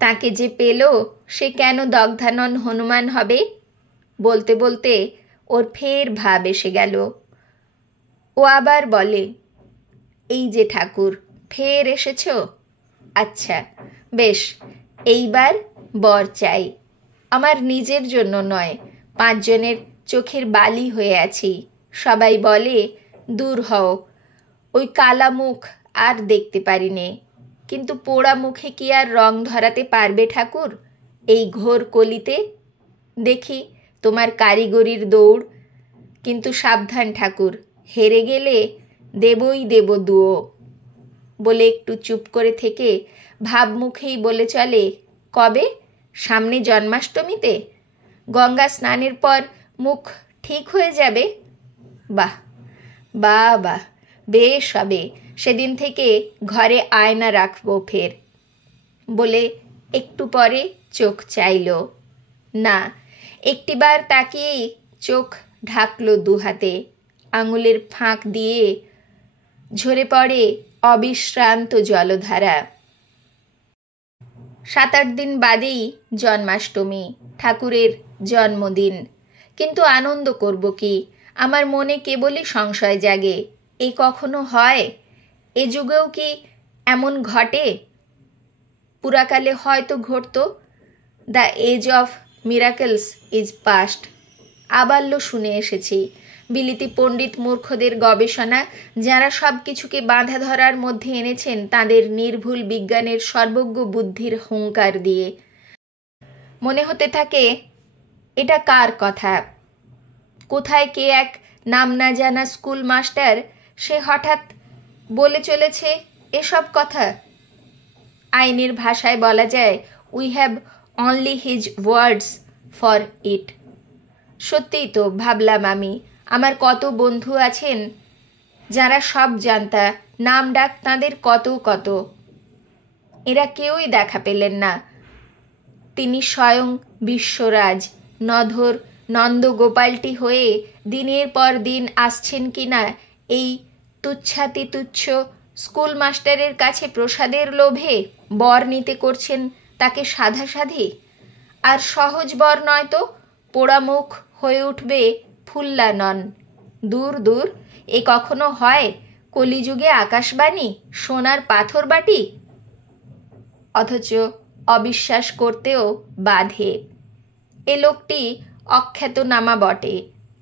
তাকে যে পেল সে কেন দগ্ধানন হনুমান হবে? বলতে বলতে ওর ফের ভাব এসে গেল। ও আবার বলে, এই যে ঠাকুর, ফের এসেছ? আচ্ছা বেশ, এইবার বর চাই। আমার নিজের জন্য নয়, 5 জনের চোখের বালি হয়ে আছি। সবাই বলে, দূর হও, ওই কালা মুখ আর দেখতে পারি নে। কিন্তু পোড়া মুখে কি আর রং ধরাতে পারবে ঠাকুর এই ঘোর কলিতে? দেখি তোমার কারিগরির দৌড়। কিন্তু সাবধান ঠাকুর, হেরে গেলে দেবই দেব দুয়ো। বলে একটু চুপ করে থেকে ভাবমুখেই বলে চলে, কবে? সামনে জন্মাষ্টমীতে? গঙ্গা স্নানের পর মুখ ঠিক হয়ে যাবে? বাহ বাহ বাহ, বেশ হবে। সেদিন থেকে ঘরে আয়না রাখবো ফের। বলে একটু পরে চোখ চাইল না, একটিবার তাকিয়েই চোখ ঢাকলো দুহাতে। আঙুলের ফাঁক দিয়ে ঝরে পড়ে অবিশ্রান্ত জলধারা। 7-8 দিন বাদেই জন্মাষ্টমী, ঠাকুরের জন্মদিন। কিন্তু আনন্দ করব কি? আমার মনে কেবলই সংশয় জাগে, এই কখনো হয়? এ যুগেও কি এমন ঘটে? পুরাকালে হয়তো ঘটত। The age of miracles is past. আবাল্য শুনে এসেছি বিলিতি পণ্ডিত মূর্খদের গবেষণা, যারা সব কিছুকে বাঁধা ধরার মধ্যে এনেছেন তাদের নির্ভুল বিজ্ঞানের সর্বজ্ঞ বুদ্ধির হুঙ্কার দিয়ে। মনে হতে থাকে, এটা কার কথা? কোথায় কে এক নাম না জানা স্কুল মাস্টার সে হঠাৎ বলে চলেছে এসব কথা। আইনের ভাষায় বলা যায়, we have only his words for it. সত্যিই তো ভাবলাম আমি, আমার কত বন্ধু আছেন যারা সব জানতা, নাম ডাক তাঁদের কত কত। এরা কেউই দেখা পেলেন না। তিনি স্বয়ং বিশ্বরাজ নধর নন্দগোপালটি হয়ে দিনের পর দিন আসছেন কিনা এই তুচ্ছাতি তুচ্ছ স্কুল মাস্টারের কাছে প্রসাদের লোভে বর নিতে করছেন তাকে সাধাসাধি। আর সহজ বর নয় তো, পোড়া মুখ হয়ে উঠবে ফুল্লানন। দূর দূর, এ কখনো হয়? কলিযুগে আকাশবাণী, সোনার পাথর বাটি। অথচ অবিশ্বাস করতেও বাধে। এ লোকটি অখ্যাতনামা বটে,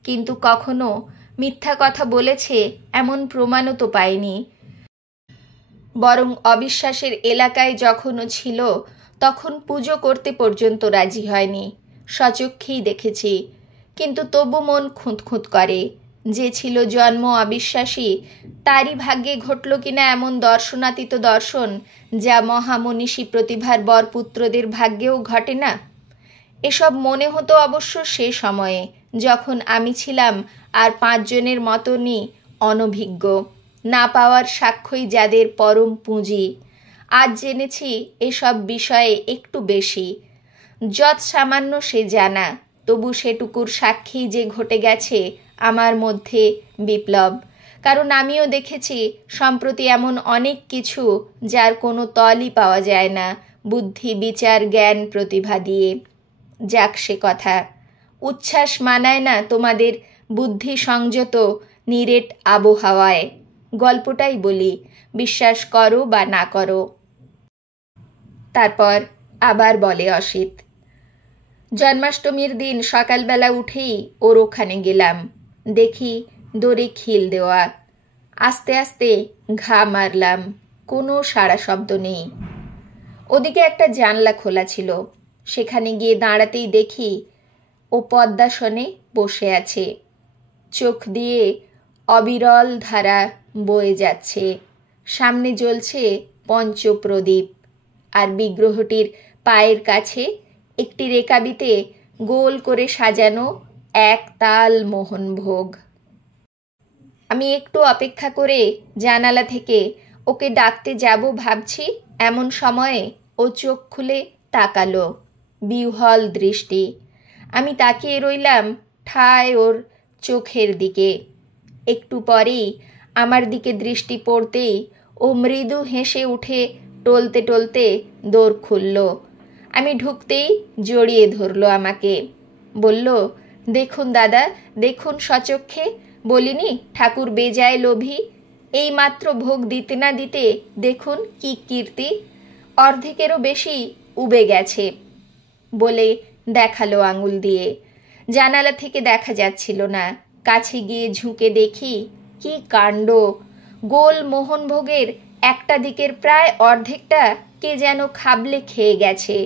কিন্তু কখনো মিথ্যা কথা বলেছে এমন প্রমাণও তো পাইনি। বরং অবিশ্বাসের এলাকায় যখনও ছিল তখন পুজো করতে পর্যন্ত রাজি হয়নি। সচক্ষেই দেখেছি, কিন্তু তবু মন খুঁতখুঁত করে। যে ছিল জন্ম অবিশ্বাসী, তারই ভাগ্যে ঘটল কিনা এমন দর্শনাতীত দর্শন, যা মহামনীষী প্রতিভার বরপুত্রদের ভাগ্যেও ঘটে না। এসব মনে হতো অবশ্য সে সময়ে, যখন আমি ছিলাম আর 5 জনের মতনই অনভিজ্ঞ, না পাওয়ার সাক্ষ্যই যাদের পরম পুঁজি। আজ জেনেছি এসব বিষয়ে একটু বেশি। যৎ সামান্য সে জানা, তবু সেটুকুর সাক্ষী যে ঘটে গেছে আমার মধ্যে বিপ্লব। কারণ আমিও দেখেছি সম্প্রতি এমন অনেক কিছু যার কোনো তলই পাওয়া যায় না বুদ্ধি, বিচার, জ্ঞান, প্রতিভা দিয়ে। যাক সে কথা, উচ্ছ্বাস মানায় না তোমাদের বুদ্ধি সংযত নিরেট আবহাওয়ায়। গল্পটাই বলি, বিশ্বাস করো বা না করো। তারপর আবার বলে অসিত, জন্মাষ্টমীর দিন সকালবেলা উঠেই ওর ওখানে গেলাম। দেখি দড়ি খিল দেওয়া। আস্তে আস্তে ঘা মারলাম, কোনো সাড়া শব্দ নেই। ওদিকে একটা জানলা খোলা ছিল। সেখানে গিয়ে দাঁড়াতেই দেখি ও পদ্মাসনে বসে আছে। চোখ দিয়ে অবিরল ধারা বয়ে যাচ্ছে। সামনে জ্বলছে পঞ্চপ্রদীপ, আর বিগ্রহটির পায়ের কাছে একটি রেকাবিতে গোল করে সাজানো এক তাল মোহনভোগ। আমি একটু অপেক্ষা করে জানালা থেকে ওকে ডাকতে যাব ভাবছি, এমন সময়ে ও চোখ খুলে তাকালো। বিহ্বল দৃষ্টি। আমি তাকিয়ে রইলাম ঠায় ওর চোখের দিকে। একটু পরেই আমার দিকে দৃষ্টি পড়তেই ও মৃদু হেসে উঠে টলতে টলতে দোর খুলল। আমি ঢুকতেই জড়িয়ে ধরলো আমাকে। বলল, দেখুন দাদা, দেখুন সচক্ষে, বলিনি ঠাকুর বেজায় লোভী। এই মাত্র ভোগ দিতে না দিতে দেখুন কি কীর্তি, অর্ধেকেরও বেশি উবে গেছে। বলে দেখালো আঙুল দিয়ে। জানালা থেকে দেখা যাচ্ছিল না। কাছে গিয়ে ঝুঁকে দেখি কি কাণ্ড! গোল মোহনভোগের একটা দিকের প্রায় অর্ধেকটা কে যেন খাবলে খেয়ে গেছে।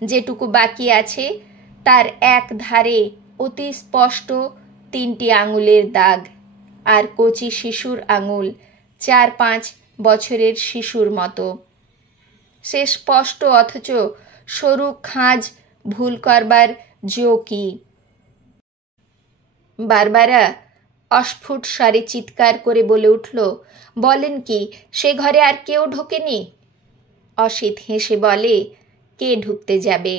যেটুকু বাকি আছে তার এক ধারে অতি স্পষ্ট 3টি আঙুলের দাগ, আর কচি শিশুর আঙুল, 4-5 বছরের শিশুর মতো। সে স্পষ্ট, অথচ সরু খাঁজ ভুল করবার জো কি? বারবারা অস্ফুট স্বরে চিৎকার করে বলে উঠল, বলেন কি, সে ঘরে আর কেউ ঢোকেনি? অসিত হেসে বলে, কে ঢুকতে যাবে?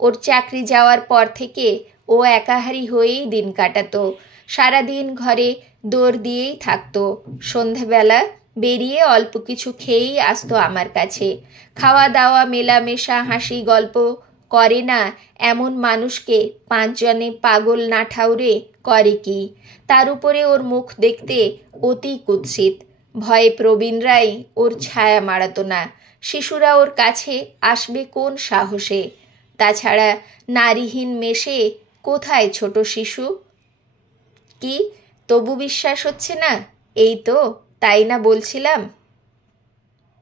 ওর চাকরি যাওয়ার পর থেকে ও একাহারি হয়েই দিন কাটাতো। সারাদিন ঘরে দৌড় দিয়েই থাকতো। সন্ধেবেলা বেরিয়ে অল্প কিছু খেয়েই আসতো আমার কাছে। খাওয়া দাওয়া, মেলামেশা, হাসি গল্প করে না এমন মানুষকে 5 জনে পাগল না ঠাউরে করে কি? তার উপরে ওর মুখ দেখতে অতি কুৎসিত। ভয়ে প্রবীণরাই ওর ছায়া মাড়াতো না। শিশুরা ওর কাছে আসবে কোন সাহসে? তাছাড়া নারীহীন মেশে কোথায় ছোট শিশু? কি তবু বিশ্বাস হচ্ছে না? এই তো, তাই না বলছিলাম?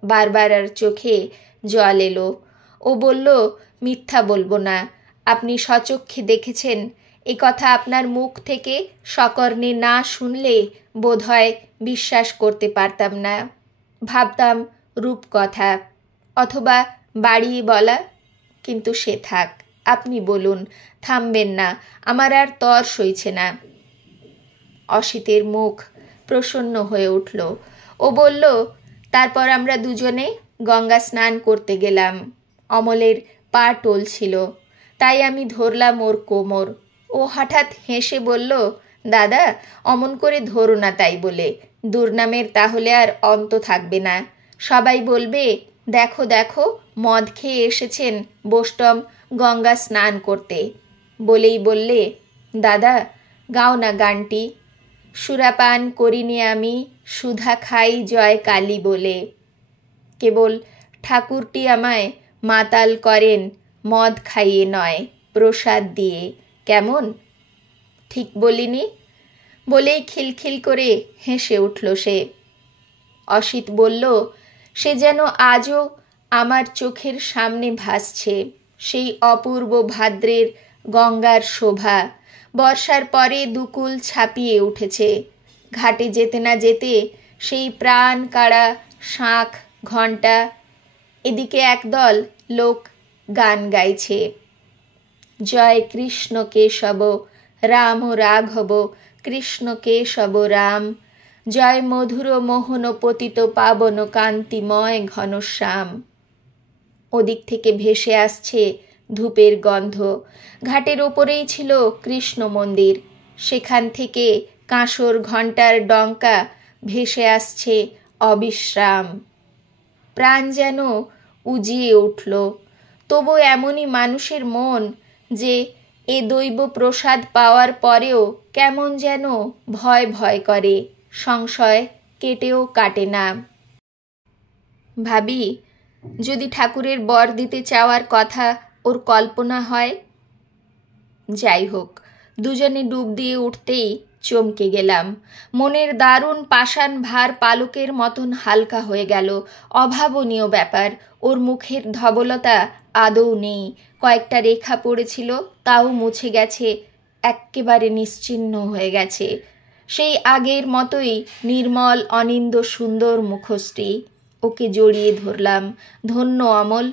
বারবার চোখে জল এলো। ও বলল, মিথ্যা বলবো না, আপনি সচক্ষে দেখেছেন। এ কথা আপনার মুখ থেকে সকর্ণে না শুনলে বোধহয় বিশ্বাস করতে পারতাম না। ভাবতাম রূপকথা, অথবা বাড়িয়ে বলা। কিন্তু সে থাক, আপনি বলুন, থামবেন না, আমার আর তর সইছে না। অসিতের মুখ প্রসন্ন হয়ে উঠল। ও বলল, তারপর আমরা দুজনে গঙ্গা স্নান করতে গেলাম। অমলের পা টলছিল, তাই আমি ধরলাম ওর কোমর। ও হঠাৎ হেসে বলল, দাদা, অমন করে ধরো না তাই বলে, দুর্নামের তাহলে আর অন্ত থাকবে না। সবাই বলবে, দেখো দেখো, মদ খেয়ে এসেছেন বোষ্টম গঙ্গা স্নান করতে। বলেই বললে, দাদা গাও না গানটি। সুরাপান করিনি আমি, সুধা খাই জয় কালী বলে। কেবল ঠাকুরটি আমায় মাতাল করেন মদ খাইয়ে নয়, প্রসাদ দিয়ে। কেমন? ঠিক বলিনি? বলেই খিলখিল করে হেসে উঠল সে। অসিত বলল, সে যেন আজও আমার চোখের সামনে ভাসছে, সেই অপূর্ব ভাদ্রের গঙ্গার শোভা। বর্ষার পরে দুকুল ছাপিয়ে উঠেছে। ঘাটে যেতে না যেতে সেই প্রাণ কাড়া শাঁখ ঘণ্টা। এদিকে একদল লোক গান গাইছে, জয় কৃষ্ণ কেশব রাম রাঘব, কৃষ্ণ কেশব রাম, জয় মধুর মোহন পতিত পাবন কান্তিময় ঘনশ্যাম। ওদিক থেকে ভেসে আসছে ধূপের গন্ধ। ঘাটের ওপরেই ছিল কৃষ্ণ মন্দির। সেখান থেকে কাঁসর ঘণ্টার ডঙ্কা ভেসে আসছে অবিশ্রাম। প্রাণ যেন উজিয়ে উঠল। তবু এমনই মানুষের মন যে এ দৈব প্রসাদ পাওয়ার পরেও কেমন যেন ভয় ভয় করে, সংশয় কেটেও কাটে না। ভাবি, যদি ঠাকুরের বর দিতে চাওয়ার কথা ওর কল্পনা হয়। যাই হোক, দুজনে ডুব দিয়ে উঠতেই চমকে গেলাম। মনের দারুণ পাষাণ ভার পালকের মতন হালকা হয়ে গেল। অভাবনীয় ব্যাপার, ওর মুখের ধবলতা আদৌ নেই। কয়েকটা রেখা পড়েছিল, তাও মুছে গেছে, এক্কেবারে নিশ্চিহ্ন হয়ে গেছে। সেই আগের মতোই নির্মল অনিন্দ সুন্দর মুখশ্রী। ওকে জড়িয়ে ধরলাম। ধন্য অমল।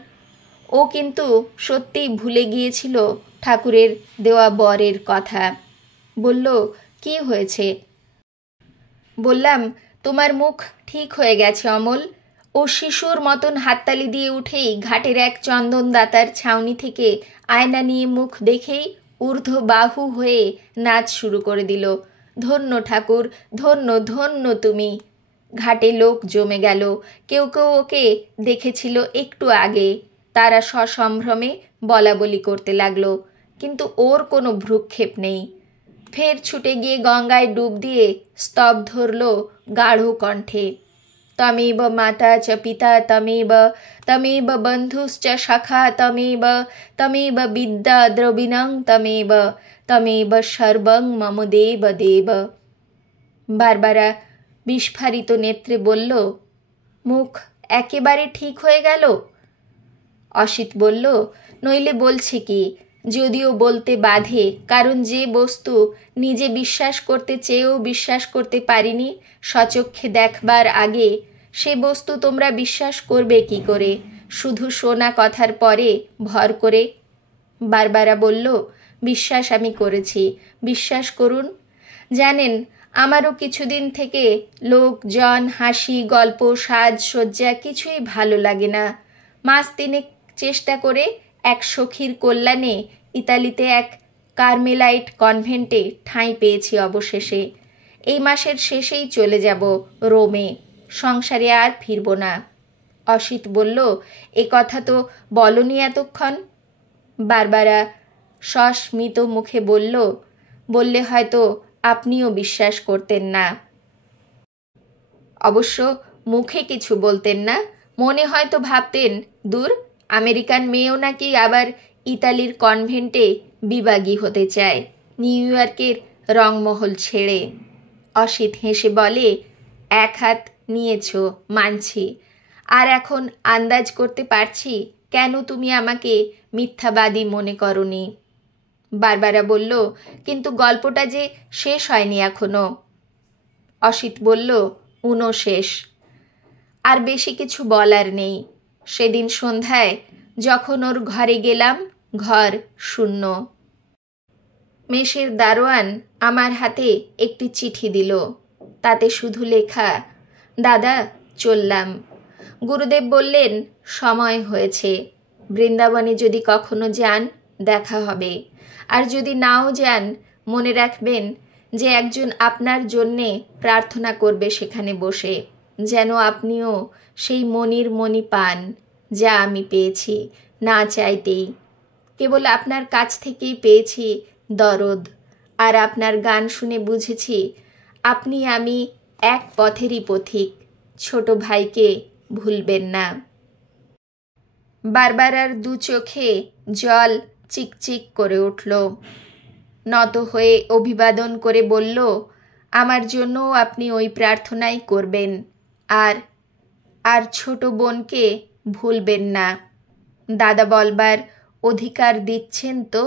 ও কিন্তু সত্যিই ভুলে গিয়েছিল ঠাকুরের দেওয়া বরের কথা। বলল, কি হয়েছে? বললাম, তোমার মুখ ঠিক হয়ে গেছে অমল। ও শিশুর মতন হাততালি দিয়ে উঠেই ঘাটের এক চন্দনদাতার ছাউনি থেকে আয়না নিয়ে মুখ দেখেই ঊর্ধ্ব বাহু হয়ে নাচ শুরু করে দিল। ধন্য ঠাকুর, ধন্য ধন্য তুমি। ঘাটে লোক জমে গেল। কেউ কেউ ওকে দেখেছিল একটু আগে। তারা সসম্ভ্রমে বলাবলি করতে লাগলো, কিন্তু ওর কোনো ভ্রুক্ষেপ নেই। ফের ছুটে গিয়ে গঙ্গায় ডুব দিয়ে স্তব ধরল গাঢ় কণ্ঠে, তমেব মাতা চ পিতা তমেব, তমেব বন্ধুশ্চ সখা তমেব, তমেব বিদ্যা দ্রবিণং তমেব, তমেব সর্বং মম দেব দেব। বারবারা বিস্ফারিত নেত্রে বলল, মুখ একেবারে ঠিক হয়ে গেল? অসিত বলল, নইলে বলছি কি, যদিও বলতে বাধে, কারণ যে বস্তু নিজে বিশ্বাস করতে চেয়েও বিশ্বাস করতে পারিনি, সচক্ষে দেখবার আগে সে বস্তু তোমরা বিশ্বাস করবে কি করে, শুধু শোনা কথার পরে ভর করে? বারবারা বলল, বিশ্বাস আমি করেছি, বিশ্বাস করুন। জানেন, আমারও কিছুদিন থেকে লোকজন, হাসি, গল্প, সাজসজ্জা কিছুই ভালো লাগে না। মাস তিনেক চেষ্টা করে এক সখীর কল্যাণে ইতালিতে এক কার্মেলাইট কনভেন্টে ঠাঁই পেয়েছি অবশেষে। এই মাসের শেষেই চলে যাব রোমে। সংসারে আর ফিরব না। অসিত বলল, এ কথা তো বলনি এতক্ষণ। বারবারা সস্মিত মুখে বলল, বললে হয়তো আপনিও বিশ্বাস করতেন না। অবশ্য মুখে কিছু বলতেন না, মনে হয়তো ভাবতেন, দূর, আমেরিকান মেয়েও নাকি আবার ইতালির কনভেন্টে বিবাগী হতে চায়, নিউ ইয়র্কের রংমহল ছেড়ে। অসিত হেসে বলে, এক হাত নিয়েছ, মানছি। আর এখন আন্দাজ করতে পারছি কেন তুমি আমাকে মিথ্যাবাদী মনে করনি। বারবারা বলল, কিন্তু গল্পটা যে শেষ হয়নি এখনো। অসিত বলল, উনো শেষ। আর বেশি কিছু বলার নেই। সেদিন সন্ধ্যায় যখন ওর ঘরে গেলাম, ঘর শূন্য। মেসের দারোয়ান আমার হাতে একটি চিঠি দিল। তাতে শুধু লেখা, দাদা চললাম। গুরুদেব বললেন, সময় হয়েছে। বৃন্দাবনে যদি কখনো যান, দেখা হবে। আর যদি নাও যান, মনে রাখবেন যে একজন আপনার জন্যে প্রার্থনা করবে সেখানে বসে, যেন আপনিও সেই মণির মণি পান, যা আমি পেয়েছি না চাইতেই। কেবল আপনার কাছ থেকেই পেয়েছি দরদ। আর আপনার গান শুনে বুঝেছি আপনি আমি এক পথেরই পথিক। ছোট ভাইকে ভুলবেন না। বারবার আর দু চোখে জল চিকচিক করে উঠল। নত হয়ে অভিবাদন করে বলল, আমার জন্য আপনি ওই প্রার্থনাই করবেন, আর আর ছোট বোনকে ভুলবেন না। দাদা বলবার অধিকার দিচ্ছেন তো?